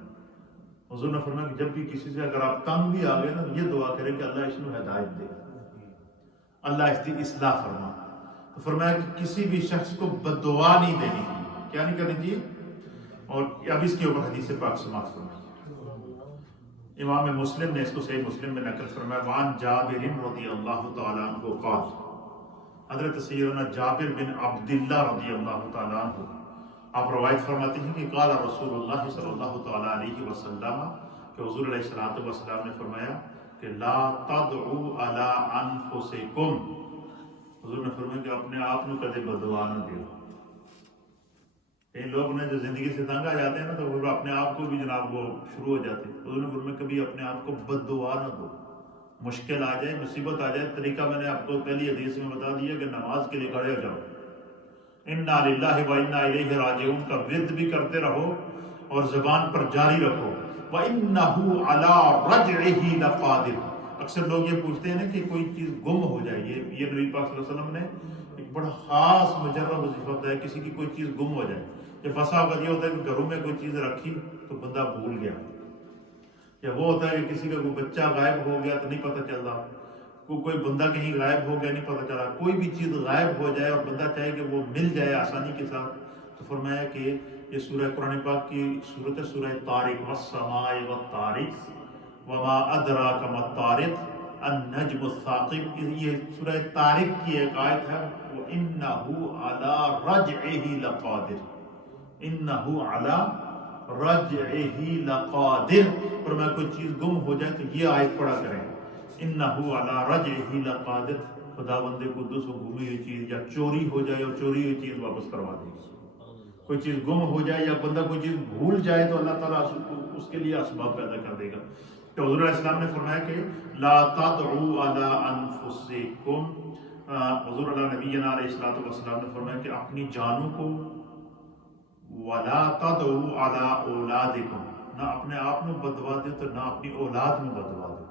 حضور نے فرمایا کہ جب بھی کسی سے اگر آپ تنگ بھی آ گئے نا، یہ دعا کریں کہ اللہ اس میں ہدایت دے، اللہ اس کی اصلاح فرما۔ تو فرمایا کہ کسی بھی شخص کو بد دعا نہیں دینی چاہیے، کیا نہیں کرنی چاہیے۔ اور اب اس کے اوپر حدیث پاک سماعت فرمائیے، امام مسلم نے اس کو صحیح مسلم میں نقل فرمایا، وعن جابر رضی اللہ تعالیٰ عنہ قال، حضرت سیدنا جابر بن عبداللہ رضی اللہ تعالیٰ عنہ آپ روایت فرماتے ہیں کہ قال رسول اللہ صلی اللہ تعالیٰ علیہ وسلم، کہ حضور علیہ السلام نے فرمایا کہ لا تدعو علی انفسکم، حضور نے فرمایا کہ اپنے آپ کو کدے بددعا نہ دیو۔ کئی لوگ نے جو زندگی سے تنگ آ جاتے ہیں نا تو وہ اپنے آپ کو بھی جناب وہ شروع ہو جاتے ہیں۔ حضور نے فرمایا کبھی اپنے آپ کو بددعا نہ دو، مشکل آ جائے، مصیبت آ جائے، طریقہ میں نے آپ کو پہلی حدیث میں بتا دیا کہ نماز کے لیے کھڑے ہو جاؤ، انا للہ و انا الیہ راجعون کا ورد بھی کرتے رہو اور زبان پر جاری رکھو، وَإِنَّهُ عَلَىٰ رَجْعِهِ لَقَادِرٌ۔ اکثر لوگ یہ پوچھتے ہیں نا کہ کوئی چیز گم ہو جائے، یہ نبی پاک صلی اللہ علیہ وسلم نے ایک بڑا خاص مجرب وظیفہ بتایا، کسی کی کوئی چیز گم ہو جائے۔ یہ بسا اوقات یہ ہوتا ہے کہ گھروں میں کوئی چیز رکھی تو بندہ بھول گیا، یا وہ ہوتا ہے کہ کسی کا کوئی بچہ غائب ہو گیا تو نہیں پتہ چلتا، کوئی بندہ کہیں غائب ہو گیا نہیں پتہ چلا، کوئی بھی چیز غائب ہو جائے اور بندہ چاہے کہ وہ مل جائے آسانی کے ساتھ، تو فرمایا کہ یہ سورہ قرآن پاک کی صورت ہے سورہ طارق، والسماء والطارق وما ادراک ما الطارق النجم الثاقب، یہ سورہ طارق کی ایک آیت ہے، وَإِنَّهُ عَلَىٰ رَجْعِهِ لَقَادِرٌ، اِنَّهُ عَلَىٰ رَجْعِهِ لَقَادِرٌ۔ اور میں کوئی چیز گم ہو جائے تو یہ آیت پڑھا کریں، اِنَّهُ عَلَىٰ رَجْعِهِ لَقَادِرٌ، خدا بندے قدوس و گمی ہوئی چیز یا چوری ہو جائے اور چوری ہوئی چیز واپس کروا دے گی، کوئی چیز گم ہو جائے یا بندہ کوئی چیز بھول جائے تو اللہ تعالیٰ اس کے لیے اسباب پیدا کر دے گا۔ تو حضور علیہ السلام نے فرمایا کہ لا تدعوا علی انفسکم، حضور علیہ نبینا علیہ الصلوۃ والسلام نے فرمایا کہ اپنی جانوں کو وَلَا تَدْعُوا عَلَىٰ أَوْلَادِكُمْ، نہ اپنے آپ میں بددعا دے تو نہ اپنی اولاد میں بددعا دے،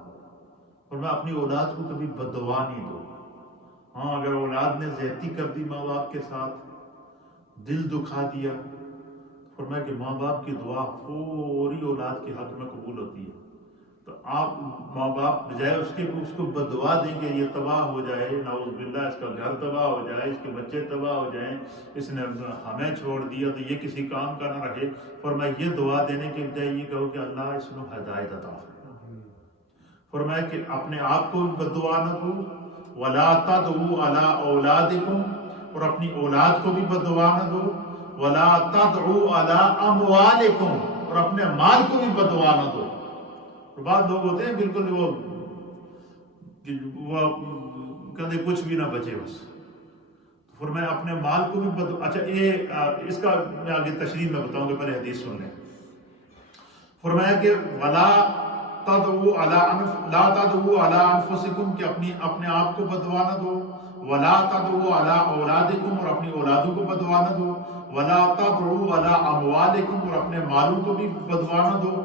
اور میں اپنی اولاد کو کبھی بددعا نہیں دوں۔ ہاں اگر اولاد نے زیادتی کر دی ماں باپ کے ساتھ، دل دکھا دیا، فرمایا کہ ماں باپ کی دعا فوری اولاد کے حق میں قبول ہوتی ہے۔ تو آپ ماں باپ بجائے اس کے اس کو بددعا دیں گے یہ تباہ ہو جائے، نعوذ باللہ اس کا گھر تباہ ہو جائے، اس کے بچے تباہ ہو جائیں، اس نے ہمیں چھوڑ دیا تو یہ کسی کام کا نہ رہے، فرمایا یہ دعا دینے کے بجائے یہ کہو کہ اللہ اس کو ہدایت عطا فرما۔ فرمایا کہ اپنے آپ کو بددعا نہ دو، وَلَا تَدْعُوا عَلَىٰ أَوْلَادِكُمْ، اور اپنی اولاد کو بھی بددعا نہ دو، وَلَا تَدْعُوا عَلَىٰ أَمْوَالِكُمْ، اور اپنے مال کو بھی بددعا نہ دو۔ بعض لوگ ہوتے ہیں بالکل وہ کہتے کچھ بھی نہ بچے بس، فرمایا اپنے مال کو بھی اچھا یہ اس کا میں آگے تشریح میں بتاؤں گا، پہلے حدیث سن لیں۔ فرمایا کہ وَلَا تَدْعُوا عَلَىٰ أَنفُسِكُمْ، کہ اپنے آپ کو بددعا نہ دو، وَلَا تَدْعُوا عَلَىٰ أَوْلَادِكُمْ، اور اپنی اولادوں کو بددعا نہ دو، وَلَا تَدْعُوا عَلَىٰ أَمْوَالِكُمْ، اور اپنے مالوں کو بھی بددعا نہ دو،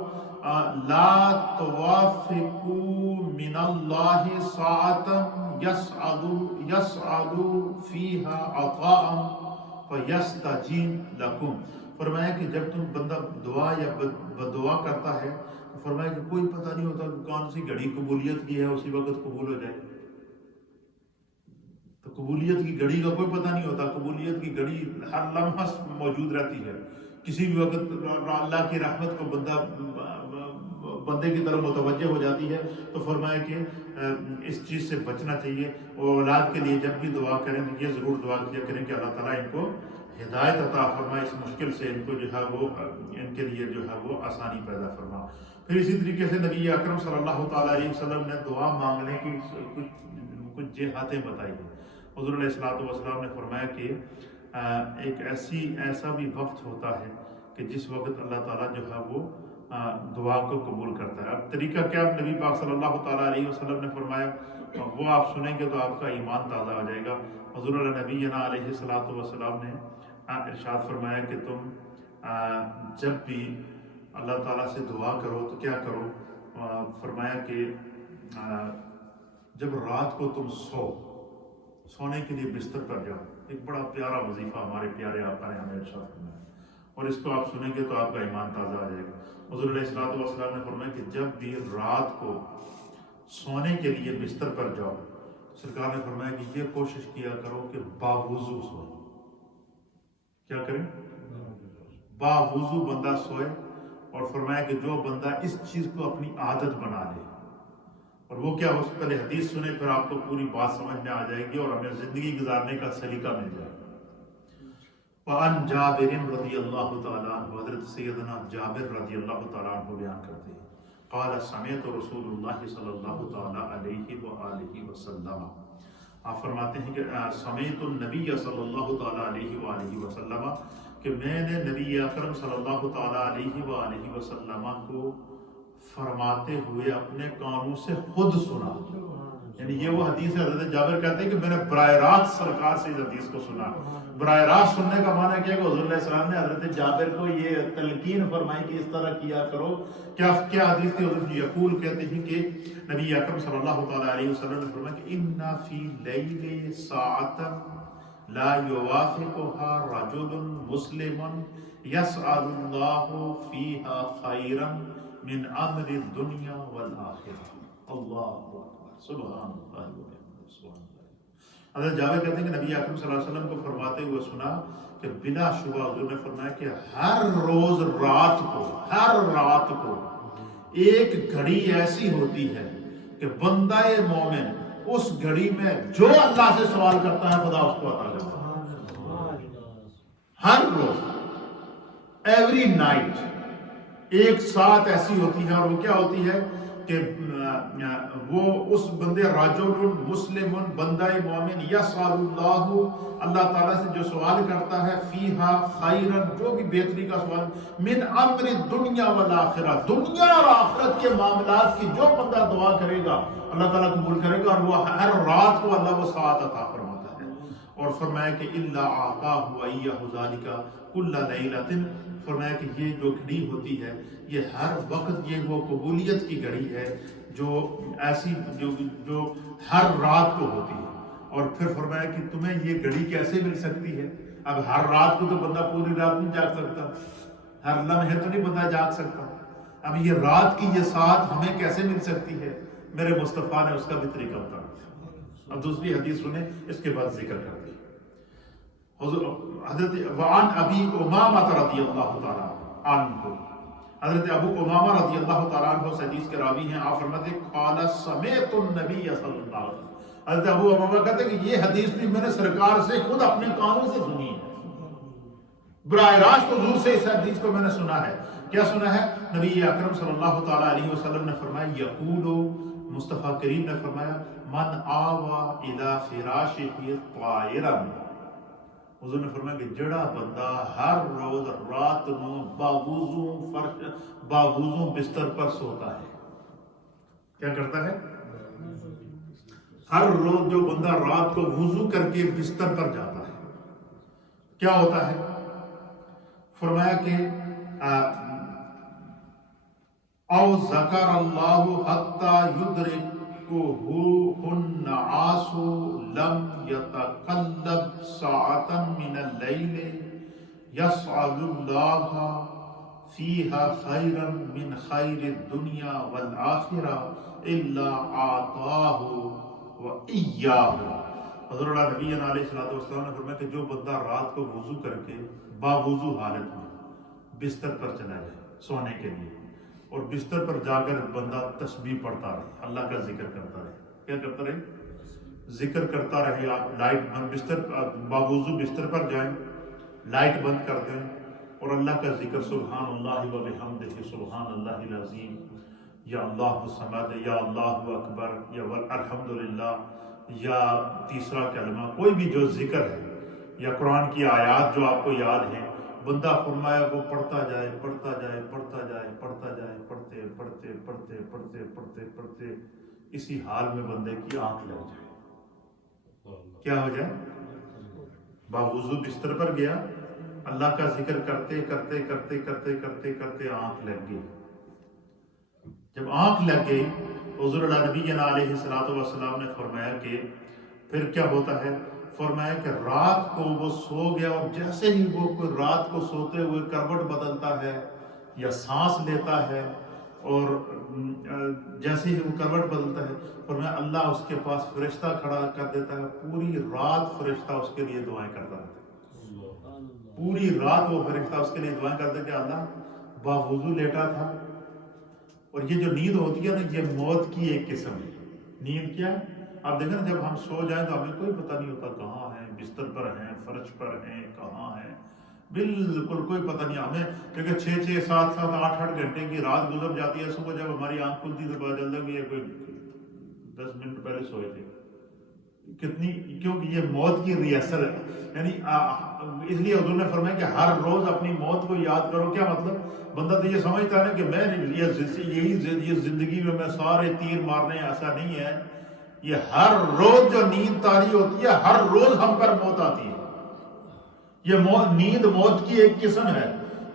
لا توافقوا من اللہ ساعة یسعد فیہا عطاء فیستجیب لکم۔ فرمایا کہ جب تم بندہ دعا یا بددعا کرتا ہے تو فرمایا کہ کوئی پتہ نہیں ہوتا کہ کون سی گھڑی قبولیت کی ہے اسی وقت قبول ہو جائے۔ تو قبولیت کی گھڑی کا کوئی پتہ نہیں ہوتا، قبولیت کی گھڑی ہر لمحہ موجود رہتی ہے، کسی بھی وقت اللہ کی رحمت کو بندے کی طرف متوجہ ہو جاتی ہے۔ تو فرمایا کہ اس چیز سے بچنا چاہیے، اور اولاد کے لیے جب بھی دعا کریں تو یہ ضرور دعا کیا کریں کہ اللہ تعالیٰ ان کو ہدایت عطا فرمائے، اس مشکل سے ان کو جو ہے وہ ان کے لیے جو ہے وہ آسانی پیدا فرما۔ پھر اسی طریقے سے نبی اکرم صلی اللہ تعالیٰ علیہ وسلم نے دعا مانگنے کی کچھ جہتیں بتائی ہیں۔ حضور علیہ السلام نے فرمایا کہ ایک ایسا بھی وقت ہوتا ہے کہ جس وقت اللہ تعالیٰ جو ہے وہ دعا کو قبول کرتا ہے۔ اب طریقہ کیا نبی پاک صلی اللہ تعالیٰ علیہ وسلم نے فرمایا، وہ آپ سنیں گے تو آپ کا ایمان تازہ ہو جائے گا۔ حضور نبینا علیہ السلام نے ارشاد فرمایا کہ تم جب بھی اللہ تعالیٰ سے دعا کرو تو کیا کرو، فرمایا کہ جب رات کو تم سونے کے لیے بستر پر جاؤ، ایک بڑا پیارا وظیفہ ہمارے پیارے آقا نے ہمیں ارشاد فرمایا، اور اس کو آپ سنیں گے تو آپ کا ایمان تازہ ہو جائے گا۔ حضور علیہ السلام نے فرمایا کہ جب بھی رات کو سونے کے لیے بستر پر جاؤ، سرکار نے فرمایا کہ یہ کوشش کیا کرو کہ باوضو سوئے۔ کیا کریں؟ باوضو بندہ سوئے، اور فرمایا کہ جو بندہ اس چیز کو اپنی عادت بنا لے، اور وہ کیا، اس پہلے حدیث سنیں پھر آپ کو پوری بات سمجھ میں آ جائے گی اور ہمیں زندگی گزارنے کا سلیقہ مل جائے گا۔ وعن جابر رضی اللہ تعالیٰ عنہ، حضرت سیدنا جابر رضی اللہ تعالیٰ عنہ بیان کرتے ہیں، قال سمعت رسول اللہ صلی اللہ تعالیٰ علیہ وآلہ وسلم، آپ فرماتے ہیں کہ سمعت النبی صلی اللہ تعالیٰ علیہ وآلہ وسلم، کہ میں نے نبی اکرم صلی اللہ تعالیٰ علیہ وآلہ وسلم کو فرماتے ہوئے اپنے کانوں سے خود سنا۔ یعنی یہ وہ حدیث ہے، حضرت جابر کہتے ہیں کہ میں نے براہ راست سرکار سے اس حدیث کو سنا۔ براہ راست سننے کا معنی کیا کہ حضور علیہ السلام نے حضرت جابر کو یہ تلقین فرمائی کہ اس طرح کیا کرو۔ کیا حدیث تھی؟ حضرت یقول کہتے ہیں کہ نبی اکرم صلی اللہ تعالیٰ علیہ وسلم نے فرمایا کہ اِنَّ فِي اللَّيْلِ سَاعَةً لَا يُوَافِقُهَا رَجُلٌ مُسْلِمٌ يَسْأَلُ اللَّهُ فِيهَا خَيْرًا من امر الدنیا والآخرہ۔ اللہ اکبر، سبحان اللہ سبحان اللہ۔ حضرت جابر کہتے ہیں کہ نبی اکرم صلی اللہ علیہ وسلم کو فرماتے ہوئے سنا کہ بلا شبہ حضور نے فرمایا کہ ہر روز رات کو ایک گھڑی ایسی ہوتی ہے کہ بندہ مومن اس گھڑی میں جو اللہ سے سوال کرتا ہے خدا اس کو عطا کرتا ہے۔ ہر روز، ایوری نائٹ ایک ساتھ ایسی ہوتی ہے، اور وہ کیا ہوتی ہے کہ وہ اس بندے رجل مسلم، بندہ مومن، یسأل اللہ، اللہ تعالیٰ سے جو سوال کرتا ہے، فیہا خیرن، جو بھی بہتری کا سوال، من امر الدنیا والآخرہ، دنیا اور آخرت کے معاملات کی جو بندہ دعا کرے گا اللہ تعالیٰ قبول کرے گا، اور وہ ہر رات کو اللہ وہ ساعت عطا فرماتا ہے۔ اور فرمایا کہ الا اعطاہ ایہ ذالک کل لیلۃ، فرمایا کہ یہ جو گھڑی ہوتی ہے یہ ہر وقت، یہ وہ قبولیت کی گھڑی ہے جو ایسی جو ہر رات کو ہوتی ہے۔ اور پھر فرمایا کہ تمہیں یہ گھڑی کیسے مل سکتی ہے؟ اب ہر رات کو تو بندہ پوری رات نہیں جاگ سکتا، ہر لمحے تو نہیں بندہ جاگ سکتا، اب یہ رات کی یہ ساتھ ہمیں کیسے مل سکتی ہے؟ میرے مصطفیٰ نے اس کا بھی طریقہ بتا دیا۔ اب دوسری حدیث سنیں، اس کے بعد ذکر کر دیں۔ حضرت وعن ابی امامہ رضی اللہ تعالیٰ عنہ، حضرت ابو امامہ رضی اللہ تعالیٰ عنہ اس حدیث کے راوی ہیں، آپ فرماتے ہیں قال سمعت النبی صلی اللہ علیہ وسلم، حضرت ابو امامہ کہتے ہیں کہ یہ حدیث بھی میں نے سرکار سے خود اپنے کانوں سے سنی ہے، براہ راست حضور سے اس حدیث کو میں نے سنا ہے۔ کیا سنا ہے؟ نبی اکرم صلی اللہ تعالیٰ علیہ وسلم نے فرمایا یقول، مصطفیٰ کریم نے فرمایا من آوا الی فراشہ طائرا، حضور نے فرمایا کہ جڑا بندہ ہر روز رات نو باوضو بستر پر سوتا ہے، کیا کرتا ہے؟ ہر روز جو بندہ رات کو وضو کر کے بستر پر جاتا ہے کیا ہوتا ہے؟ فرمایا کہ او ذکر اللہ حتی یدرکہ النعاس لم یتقلب ساعتا من اللیل یسأل اللہ فیہا خیرا من خیر الدنیا والآخرہ الا اعطاہ وإیاہ۔ حضرت نبی علیہ السلام نے فرمایا کہ جو بندہ رات کو وضو کر کے باوضو حالت میں بستر پر چلا جائے سونے کے لیے، اور بستر پر جا کر بندہ تسبیح پڑھتا رہے، اللہ کا ذکر کرتا رہے، کیا کرتا رہے؟ ذکر کرتا رہے۔ آپ لائٹ بند بستر باوضو بستر پر جائیں، لائٹ بند کر دیں اور اللہ کا ذکر سبحان اللہ و بحمدہ سبحان اللہ العظیم، یا اللہ الصمد، یا اللہ اکبر، یا الحمدللہ، یا تیسرا کلمہ، کوئی بھی جو ذکر ہے یا قرآن کی آیات جو آپ کو یاد ہیں، بندہ فرمایا وہ پڑھتا جائے پڑھتا جائے پڑھتا جائے پڑھتا جائے، پڑھتے پڑھتے پڑھتے پڑھتے پڑھتے پڑھتے اسی حال میں بندے کی آنکھ لگ جائے، کیا ہو جائے؟ باوضو بستر پر گیا، اللہ کا ذکر کرتے کرتے کرتے کرتے کرتے کرتے آنکھ لگ گئی۔ جب آنکھ لگ گئی تو حضور نبی علیہ السلام نے فرمایا کہ پھر کیا ہوتا ہے؟ فرمایا کہ رات کو وہ سو گیا، اور جیسے ہی وہ کوئی رات کو سوتے ہوئے کروٹ بدلتا ہے یا سانس لیتا ہے، اور جیسے ہی وہ کروٹ بدلتا ہے، فرمایا اللہ اس کے پاس فرشتہ کھڑا کر دیتا ہے، پوری رات فرشتہ اس کے لیے دعائیں کرتا رہتا ہے، پوری رات وہ فرشتہ اس کے لیے دعائیں کرتا ہے کہ اللہ باوضو لیٹا تھا۔ اور یہ جو نیند ہوتی ہے نا، یہ موت کی ایک قسم ہے۔ نیند کیا؟ آپ دیکھیں نا، جب ہم سو جائیں تو ہمیں کوئی پتہ نہیں ہوتا کہاں ہیں، بستر پر ہیں، فرش پر ہیں، کہاں ہیں، بالکل کوئی پتہ نہیں ہمیں، کیونکہ 6 7 8 گھنٹے کی رات گزر جاتی ہے، صبح جب ہماری آنکھ کھلتی تو پتہ چلتا ہے کہ یہ کوئی 10 منٹ پہلے سوئے تھے۔ کتنی، کیونکہ یہ موت کی ریہرسل ہے، یعنی اس لیے حضور نے فرمایا کہ ہر روز اپنی موت کو یاد کرو۔ کیا مطلب؟ بندہ تو یہ سمجھتا ہے نا کہ میں یہ زندگی میں میں سارے تیر مارنے، ایسا نہیں ہے۔ یہ ہر روز جو نیند طاری ہوتی ہے، ہر روز ہم پر موت آتی ہے۔ یہ نیند موت کی ایک قسم ہے۔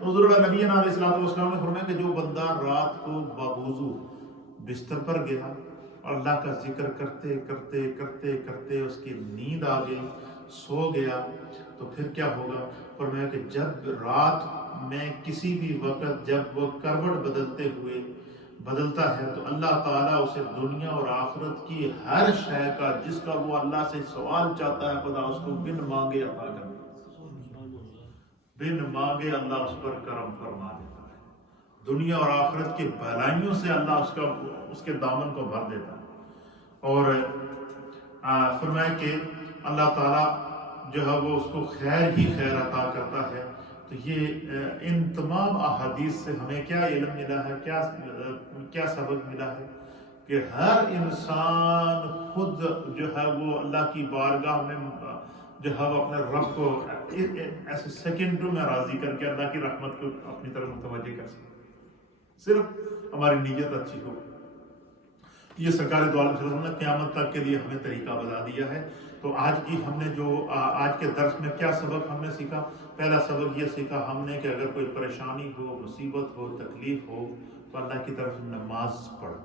حضور نبی علیہ السلام نے فرمایا کہ جو بندہ رات کو باوضو بستر پر گیا اور اللہ کا ذکر کرتے کرتے کرتے کرتے اس کی نیند آ گئی، سو گیا، تو پھر کیا ہوگا؟ فرمایا کہ جب رات میں کسی بھی وقت جب وہ کروٹ بدلتا ہے تو اللہ تعالیٰ اسے دنیا اور آخرت کی ہر شے کا، جس کا وہ اللہ سے سوال چاہتا ہے، خدا اس کو بن مانگے عطا کر دیتا ہے، بن مانگے اللہ اس پر کرم فرما دیتا ہے، دنیا اور آخرت کی بھلائیوں سے اللہ اس کے دامن کو بھر دیتا ہے۔ اور فرمایا کہ اللہ تعالیٰ جو ہے وہ اس کو خیر ہی خیر عطا کرتا ہے۔ تو یہ ان تمام احادیث سے ہمیں کیا علم ملا ہے، کیا سبق ملا ہے؟ کہ ہر انسان خود جو ہے وہ اللہ کی بارگاہ میں جو ہے وہ اپنے رب کو ایسے سیکنڈوں میں راضی کر کے اللہ کی رحمت کو اپنی طرف متوجہ کر سکے، صرف ہماری نیت اچھی ہو۔ یہ سرکار دو عالم صلی اللہ علیہ وسلم نے قیامت تک کے لیے ہمیں طریقہ بتا دیا ہے۔ تو آج کی ہم نے جو آج کے درس میں کیا سبق ہم نے سیکھا؟ پہلا سبق یہ سیکھا ہم نے کہ اگر کوئی پریشانی ہو، مصیبت ہو، تکلیف ہو تو اللہ کی طرف نماز پڑھ،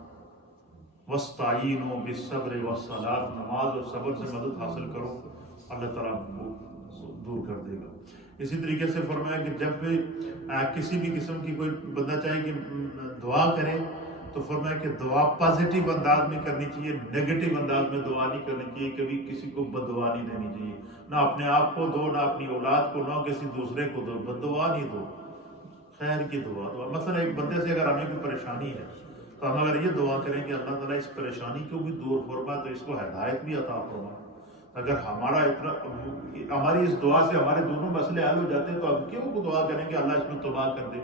وَاسْتَعِينُوا بِالصَّبْرِ وَالصَّلَاةِ، نماز اور صبر سے مدد حاصل کرو، اللہ تعالیٰ دور کر دے گا۔ اسی طریقے سے فرمایا کہ جب بھی کسی بھی قسم کی کوئی بندہ چاہے کہ دعا کرے تو فرمایا کہ دعا پازیٹیو انداز میں کرنی چاہیے، نیگیٹو انداز میں دعا نہیں کرنی چاہیے، کبھی کسی کو بد دعا نہیں دینی چاہیے، نہ اپنے آپ کو دو، نہ اپنی اولاد کو، نہ کسی دوسرے کو دو، بد دعا نہیں دو، خیر کی دعا دو۔ مثلا ایک بندے سے اگر ہمیں کوئی پریشانی ہے تو ہم اگر یہ دعا کریں کہ اللہ تعالیٰ اس پریشانی کو بھی دور فرما تو اس کو ہدایت بھی عطا فرما، اگر ہماری اس دعا سے ہمارے دونوں مسئلے حل ہو جاتے ہیں تو ہم کیوں دعا کریں کہ اللہ اس میں تباہ کر دے،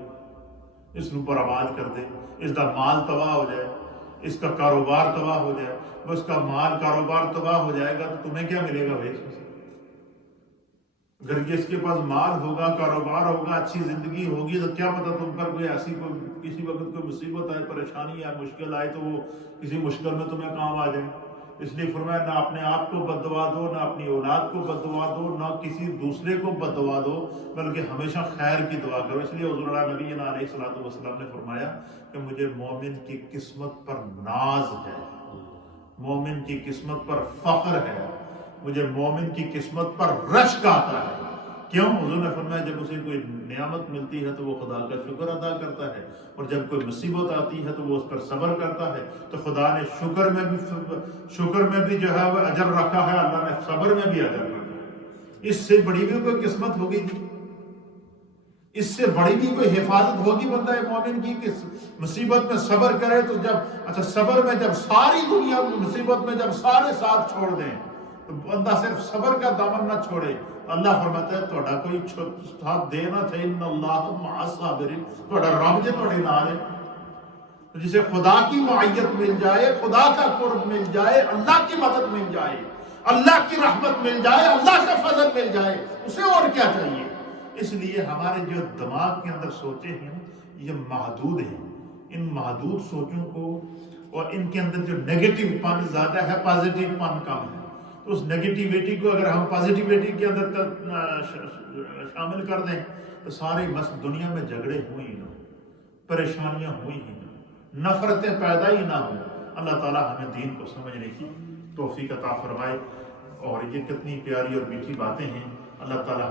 اس میں برباد کر دے، اس کا مال تباہ ہو جائے، اس کا کاروبار تباہ ہو جائے۔ وہ اس کا مال کاروبار تباہ ہو جائے گا تو تمہیں کیا ملے گا بھائی؟ اگر اس کے پاس مال ہوگا، کاروبار ہوگا، اچھی زندگی ہوگی تو کیا پتہ تم پر کوئی ایسی کسی وقت کوئی مصیبت آئے، پریشانی آئے، مشکل آئے تو وہ کسی مشکل میں تمہیں کام آ جائے۔ اس لیے فرمایا نہ اپنے آپ کو بد دعا دو، نہ اپنی اولاد کو بد دعا دو، نہ کسی دوسرے کو بد دعا دو، بلکہ ہمیشہ خیر کی دعا کرو۔ اس لیے حضور نبی علیہ الصلوۃ والسلام نے فرمایا کہ مجھے مومن کی قسمت پر ناز ہے، مومن کی قسمت پر فخر ہے، مجھے مومن کی قسمت پر رشک آتا ہے۔ کیوں؟ حضور نے فرمایا جب اسے کوئی نعمت ملتی ہے تو وہ خدا کا شکر ادا کرتا ہے، اور جب کوئی مصیبت آتی ہے تو وہ اس پر صبر کرتا ہے۔ تو خدا نے شکر میں بھی جو ہے وہ اجر رکھا ہے، اللہ نے صبر میں بھی اجر رکھا ہے۔ اس سے بڑی بھی کوئی قسمت ہوگی جی؟ اس سے بڑی بھی کوئی حفاظت ہوگی بندہ مومن کی کہ مصیبت میں صبر کرے؟ تو جب صبر میں جب ساری دنیا مصیبت میں جب سارے ساتھ چھوڑ دیں تو بندہ صرف صبر کا دامن نہ چھوڑے۔ اللہ فرماتا ہے تھوڑا کوئی ساتھ دینا تھا، ان اللہ مع الصابرین، تھوڑا رب جے تھوڑے نال ہے۔ تو جسے خدا کی معیت مل جائے، خدا کا قرب مل جائے، اللہ کی مدد مل جائے، اللہ کی رحمت مل جائے، اللہ کا فضل مل جائے، اسے اور کیا چاہیے؟ اس لیے ہمارے جو دماغ کے اندر سوچیں ہیں یہ محدود ہیں، ان محدود سوچوں کو اور ان کے اندر جو نیگیٹو پن زیادہ ہے، پازیٹیو پن کم ہے، تو اس نیگیٹیویٹی کو اگر ہم پازیٹیویٹی کے اندر شامل کر دیں تو ساری دنیا میں جھگڑے ہوئی نہ، پریشانیاں ہوئی ہی نہ، نفرتیں پیدا ہی نہ ہوں۔ اللہ تعالیٰ ہمیں دین کو سمجھنے کی توفیق عطا فرمائے۔ اور یہ کتنی پیاری اور میٹھی باتیں ہیں۔ اللہ تعالیٰ